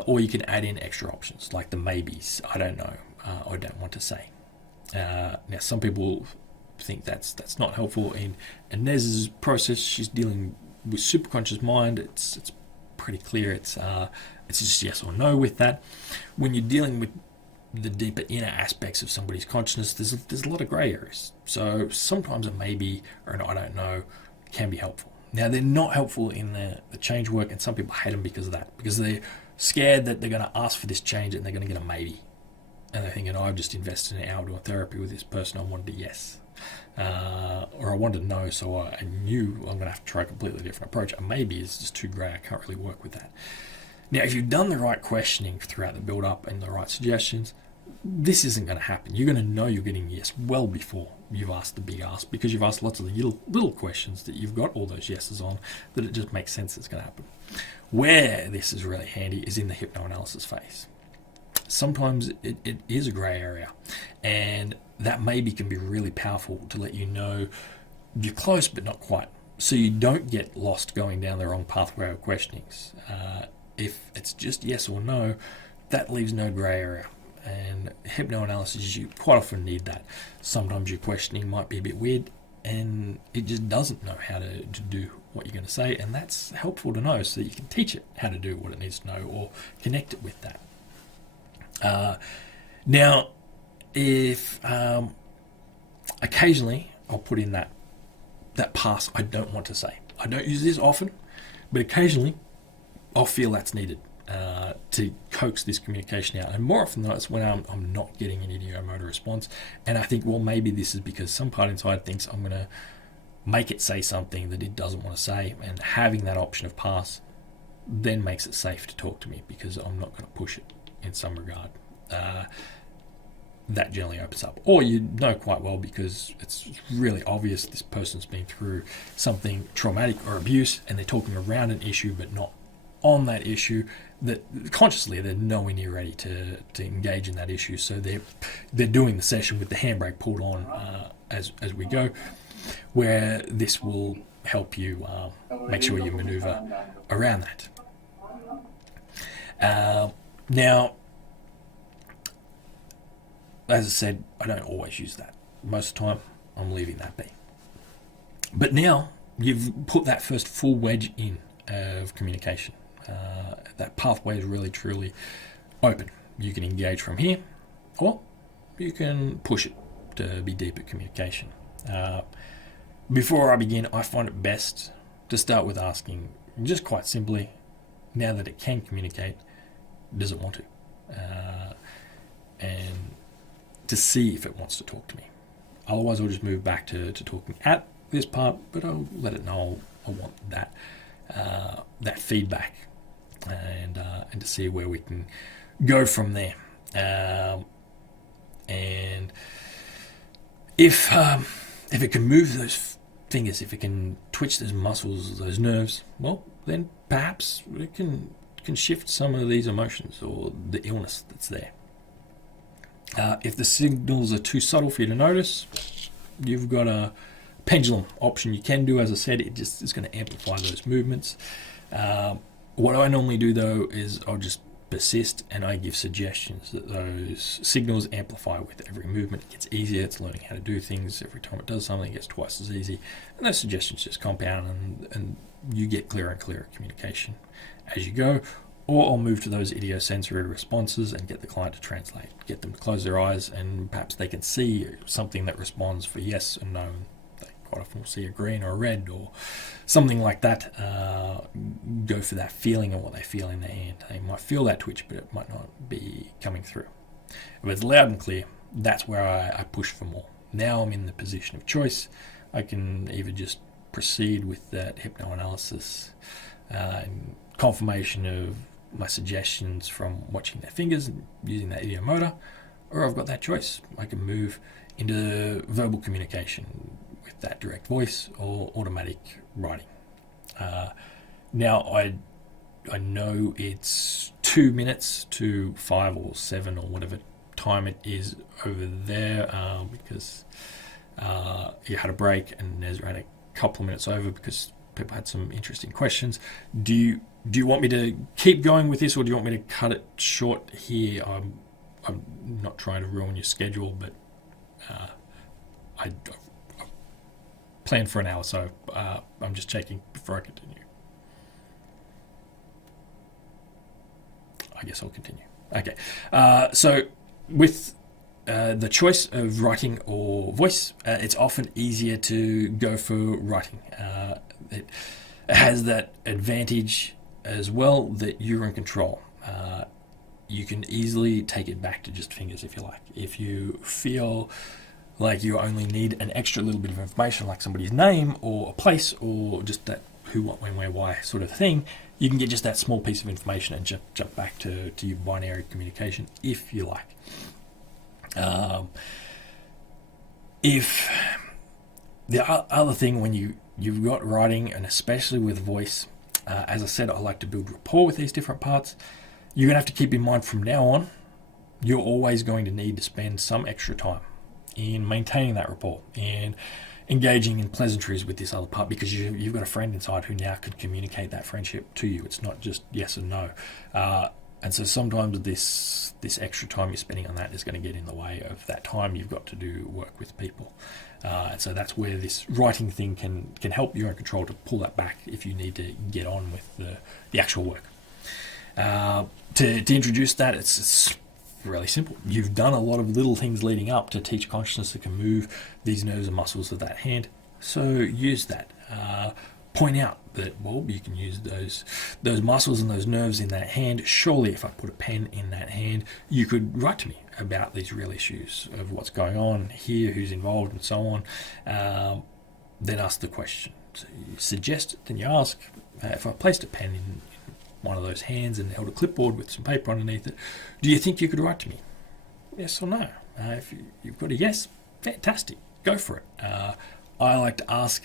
or you can add in extra options like the maybes. I don't know. I don't want to say. Now, some people think that's not helpful. In Inez's process, she's dealing with superconscious mind. It's pretty clear. It's just yes or no with that. When you're dealing with the deeper inner aspects of somebody's consciousness, there's a lot of grey areas. So sometimes a maybe or an I don't know can be helpful. Now, they're not helpful in the change work, and some people hate them because of that, because they're scared that they're going to ask for this change and they're going to get a maybe. And they're thinking, I've just invested an hour doing therapy with this person, I wanted a yes. Or I wanted to know, so I knew I'm going to have to try a completely different approach. A maybe is just too grey, I can't really work with that. Now, if you've done the right questioning throughout the build-up and the right suggestions, this isn't going to happen. You're going to know you're getting yes well before you've asked the big ask, because you've asked lots of the little questions that you've got all those yeses on, that it just makes sense it's going to happen. Where this is really handy is in the hypnoanalysis phase. Sometimes it is a grey area, and that maybe can be really powerful to let you know you're close but not quite, so you don't get lost going down the wrong pathway of questionings. If it's just yes or no, that leaves no grey area. And hypnoanalysis, you quite often need that. Sometimes your questioning might be a bit weird and it just doesn't know how to do what you're going to say, and that's helpful to know so that you can teach it how to do what it needs to know or connect it with that. Now, if occasionally I'll put in that pass I don't want to say. I don't use this often, but occasionally I'll feel that's needed to coax this communication out. And more often than not, it's when I'm not getting an ideomotor response. And I think, well, maybe this is because some part inside thinks I'm going to make it say something that it doesn't want to say. And having that option of pass then makes it safe to talk to me, because I'm not going to push it in some regard. That generally opens up. Or you know quite well, because it's really obvious this person's been through something traumatic or abuse and they're talking around an issue but not on that issue, that consciously they're nowhere near ready to engage in that issue. So they're doing the session with the handbrake pulled on as we go, where this will help you make sure you maneuver around that. Now, as I said, I don't always use that. Most of the time, I'm leaving that be. But now, you've put that first full wedge in of communication. That pathway is really, truly open. You can engage from here, or you can push it to be deeper communication. Before I begin, I find it best to start with asking, just quite simply, now that it can communicate, does it want to? And to see if it wants to talk to me. Otherwise, I'll just move back to talking at this part, but I'll let it know I want that feedback, and to see where we can go from there. And if it can move those fingers, if it can twitch those muscles, those nerves, well, then perhaps it can shift some of these emotions or the illness that's there. If the signals are too subtle for you to notice, you've got a pendulum option you can do. As I said, it just is going to amplify those movements. What I normally do, though, is I'll just persist and I give suggestions that those signals amplify with every movement. It gets easier. It's learning how to do things. Every time it does something, it gets twice as easy. And those suggestions just compound, and you get clearer and clearer communication as you go. Or I'll move to those idiosensory responses and get the client to translate, get them to close their eyes, and perhaps they can see something that responds for yes and no. They quite often will see a green or a red or something like that. Go for that feeling of what they feel in their hand. They might feel that twitch, but it might not be coming through. If it's loud and clear, that's where I push for more. Now I'm in the position of choice. I can either just proceed with that hypnoanalysis and confirmation of my suggestions from watching their fingers and using that ideomotor, or I've got that choice. I can move into verbal communication with that direct voice or automatic writing. Now I know it's 2 minutes to 5 or 7 or whatever time it is over there, because you had a break and Nez ran a couple of minutes over because people had some interesting questions. Do you want me to keep going with this, or do you want me to cut it short here? I'm not trying to ruin your schedule, but I planned for an hour, so I'm just checking before I continue. I guess I'll continue. Okay, so with the choice of writing or voice, it's often easier to go for writing. It has that advantage as well that you're in control. You can easily take it back to just fingers if you like. If you feel like you only need an extra little bit of information, like somebody's name or a place or just that who, what, when, where, why sort of thing, you can get just that small piece of information and jump back to your binary communication if you like. If the other thing when you've got writing, and especially with voice, as I said, I like to build rapport with these different parts. You're going to have to keep in mind from now on, you're always going to need to spend some extra time in maintaining that rapport and engaging in pleasantries with this other part, because you've got a friend inside who now can communicate that friendship to you. It's not just yes and no. And so sometimes this extra time you're spending on that is going to get in the way of that time you've got to do work with people. And so that's where this writing thing can help. You're in control to pull that back if you need to get on with the actual work. To introduce that, it's really simple. You've done a lot of little things leading up to teach consciousness that can move these nerves and muscles of that hand. So use that. Point out that, well, you can use those muscles and those nerves in that hand. Surely if I put a pen in that hand, you could write to me about these real issues of what's going on here, who's involved, and so on. Then ask the question. So you suggest it, then you ask, if I placed a pen in one of those hands and held a clipboard with some paper underneath it, do you think you could write to me? Yes or no? If you've got a yes, fantastic, go for it. I like to ask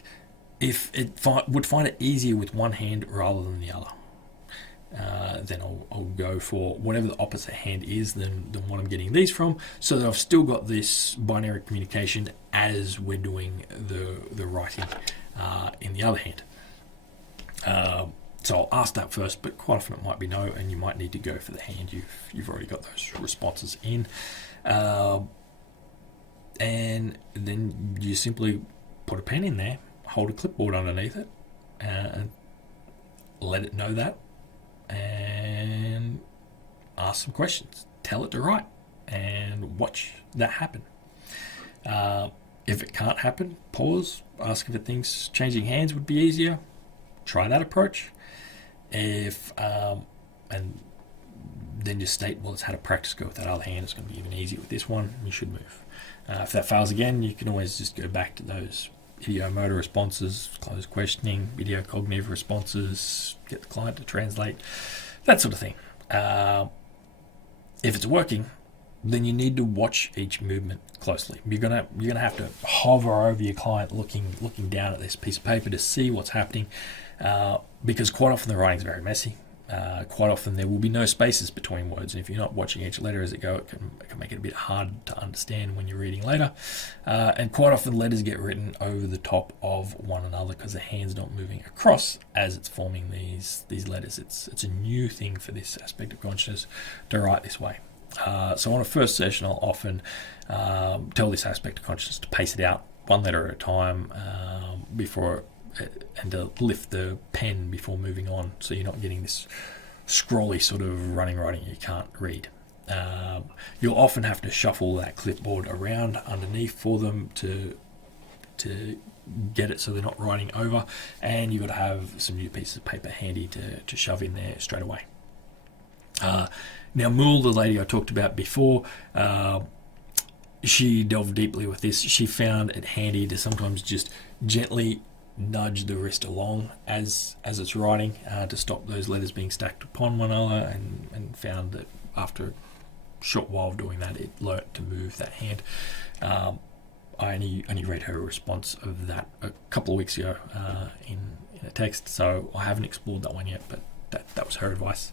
if it would find it easier with one hand rather than the other. Then I'll go for whatever the opposite hand is than what I'm getting these from, so that I've still got this binary communication as we're doing the writing in the other hand. So I'll ask that first, but quite often it might be no, and you might need to go for the hand you've already got those responses in. And then you simply put a pen in there, hold a clipboard underneath it, and let it know that, and ask some questions. Tell it to write, and watch that happen. If it can't happen, pause, ask if it thinks changing hands would be easier. Try that approach. And then just state, well, it's had a practice go with that other hand. It's going to be even easier with this one. You should move. If that fails again, you can always just go back to those idiomotor responses, closed questioning, video cognitive responses, get the client to translate, that sort of thing. If it's working, then you need to watch each movement closely. You're gonna have to hover over your client, looking down at this piece of paper to see what's happening, because quite often the writing's very messy. Quite often there will be no spaces between words, and if you're not watching each letter as it goes, it can make it a bit hard to understand when you're reading later. And quite often letters get written over the top of one another because the hand's not moving across as it's forming these letters. It's a new thing for this aspect of consciousness to write this way. So on a first session, I'll often tell this aspect of consciousness to pace it out one letter at a time and to lift the pen before moving on, so you're not getting this scrolly sort of running writing you can't read. You'll often have to shuffle that clipboard around underneath for them to get it so they're not writing over, and you've got to have some new pieces of paper handy to shove in there straight away. Now, Mool, the lady I talked about before, she delved deeply with this. She found it handy to sometimes just gently nudge the wrist along as it's writing to stop those letters being stacked upon one another, and found that after a short while of doing that, it learnt to move that hand. I only read her response of that a couple of weeks ago in a text, so I haven't explored that one yet, but that was her advice.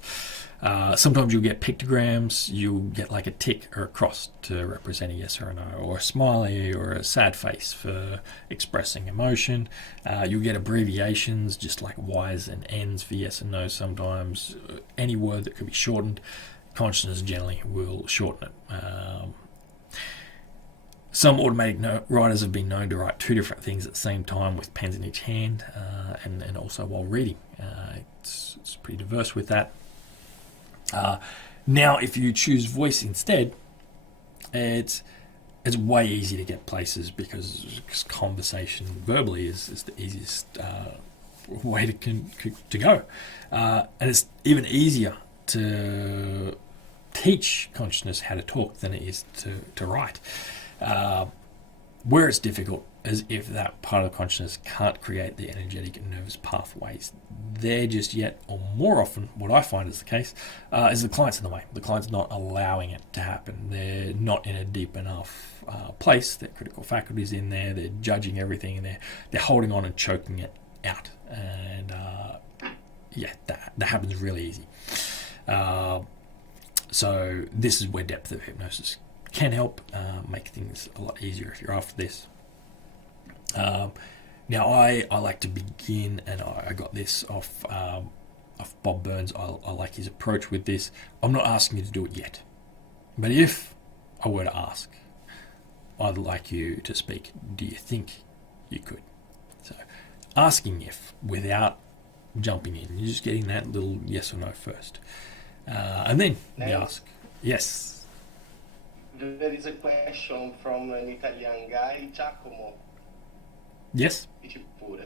Sometimes you'll get pictograms. You'll get like a tick or a cross to represent a yes or a no, or a smiley or a sad face for expressing emotion. You'll get abbreviations, just like Y's and N's for yes and no. Sometimes any word that could be shortened, consciousness generally will shorten it. Some automatic writers have been known to write two different things at the same time with pens in each hand, and also while reading. It's pretty diverse with that. Now, if you choose voice instead, it's way easier to get places because conversation verbally is the easiest way to go, and it's even easier to teach consciousness how to talk than it is to write. Where it's difficult as if that part of the consciousness can't create the energetic and nervous pathways there just yet, or more often, what I find is the case, is the client's in the way. The client's not allowing it to happen. They're not in a deep enough place. Their critical faculties in there. They're judging everything, and they're holding on and choking it out. And that happens really easy. So this is where depth of hypnosis can help make things a lot easier if you're after this. Now I like to begin, and I got this off Bob Burns. I like his approach with this. I'm not asking you to do it yet, but if I were to ask, I'd like you to speak. Do you think you could? So asking if without jumping in, you're just getting that little yes or no first, and then you ask. Yes. There is a question from an Italian guy, Giacomo. Yes. Dici pure.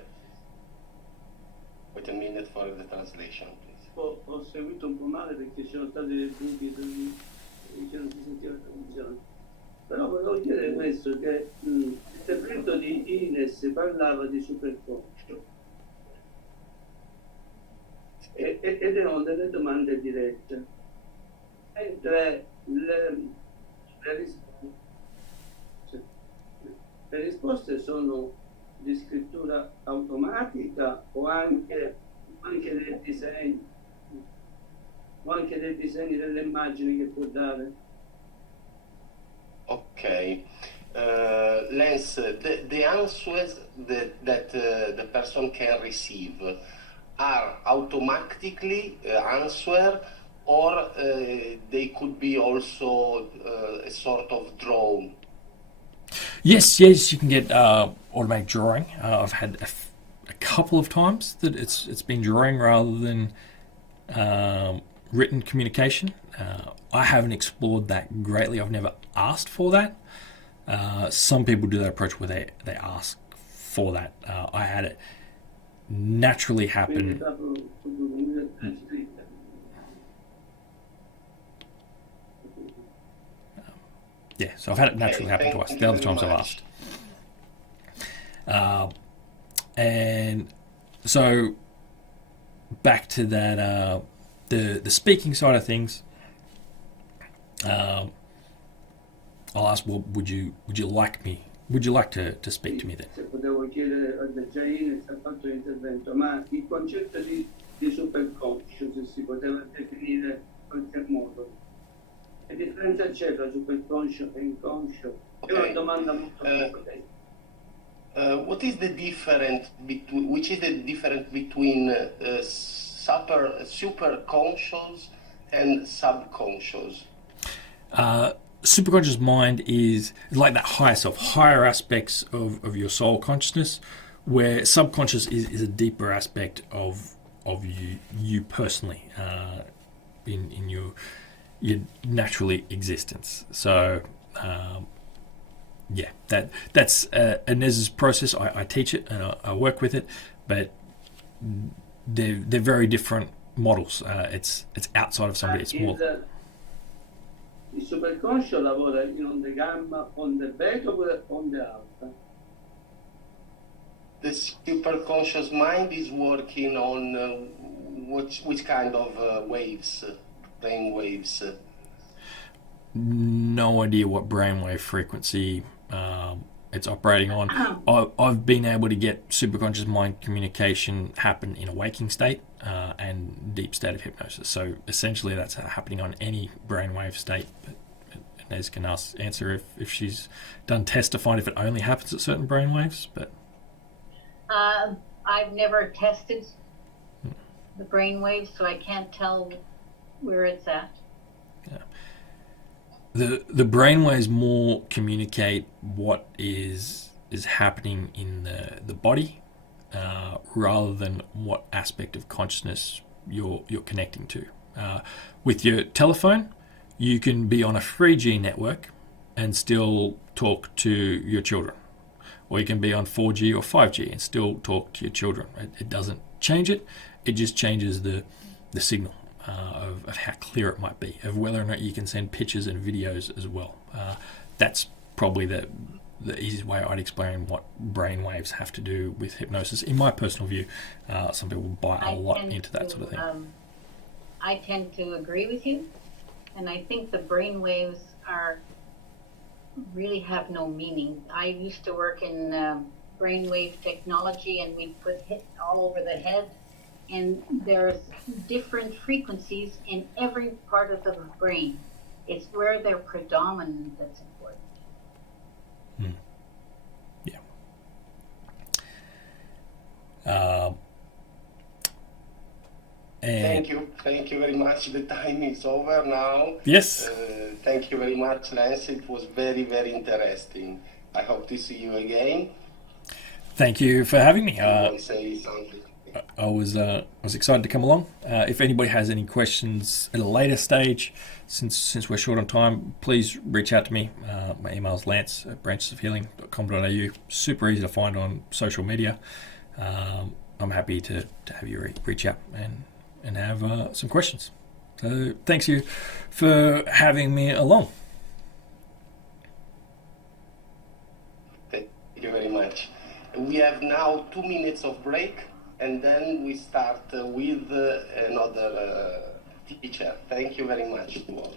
Wait a minute for the translation, please. Ho seguito un po' male perché c'erano stati dei buchi che non si sentiva la traduzione. Però volevo dire questo, che il decreto di Ines parlava di superconscio ed erano delle domande dirette, mentre le risposte sono di scrittura automatica o anche dei disegni delle immagini che può dare. Okay. Lance, the answers that the person can receive are automatically answered, or they could be also a sort of drawn. Yes, you can get automatic drawing. I've had a couple of times that it's been drawing rather than written communication. I haven't explored that greatly. I've never asked for that. Some people do that approach where they ask for that. I had it naturally happen. Yeah, so I've had it naturally happen twice. The other times I've asked. And so back to that, the speaking side of things. I'll ask, well, would you like to speak to me then? Se potevo chiedere a Giaine se ha fatto l'intervento, ma il concetto di superconscio, se si poteva definire in qualche modo. Che differenza c'è tra superconscio e inconscio? È una domanda molto complessa. What is the difference between? Which is the difference between superconscious and subconscious? Superconscious mind is like that higher self, higher aspects of your soul consciousness, where subconscious is a deeper aspect of you personally, in your naturally existence. So that's Inez's process. I teach it and I work with it, but they're very different models. It's outside of somebody. It's more. Il superconscio lavora in onde gamma, onde beta oppure onde alta? The superconscious mind is working on which kind of waves, brain waves? No idea what brainwave frequency it's operating on. I've been able to get superconscious mind communication happen in a waking state and deep state of hypnosis. So essentially that's happening on any brainwave state. But Inez can answer if she's done tests to find if it only happens at certain brainwaves. But I've never tested the brainwaves, so I can't tell where it's at. Yeah. The brainwaves more communicate what is happening in the body, rather than what aspect of consciousness you're connecting to. With your telephone, you can be on a 3G network and still talk to your children, or you can be on 4G or 5G and still talk to your children. It doesn't change it; it just changes the signal. Of how clear it might be, of whether or not you can send pictures and videos as well. That's probably the easiest way I'd explain what brain waves have to do with hypnosis. In my personal view, some people buy a lot into that sort of thing. I tend to agree with you, and I think the brain waves really have no meaning. I used to work in brainwave technology, and we'd put hit all over the head, and there's different frequencies in every part of the brain. It's where they're predominant that's important. Yeah. Thank you very much. The time is over now. Yes. Thank you very much, Lance. It was very, very interesting. I hope to see you again. Thank you for having me. Say something. I was excited to come along. If anybody has any questions at a later stage, since we're short on time, please reach out to me. My email is lance@branchesofhealing.com.au. Super easy to find on social media. I'm happy to have you reach out and have some questions. So thanks you for having me along. Thank you very much. We have now 2 minutes of break, and then we start with another teacher. Thank you very much to all.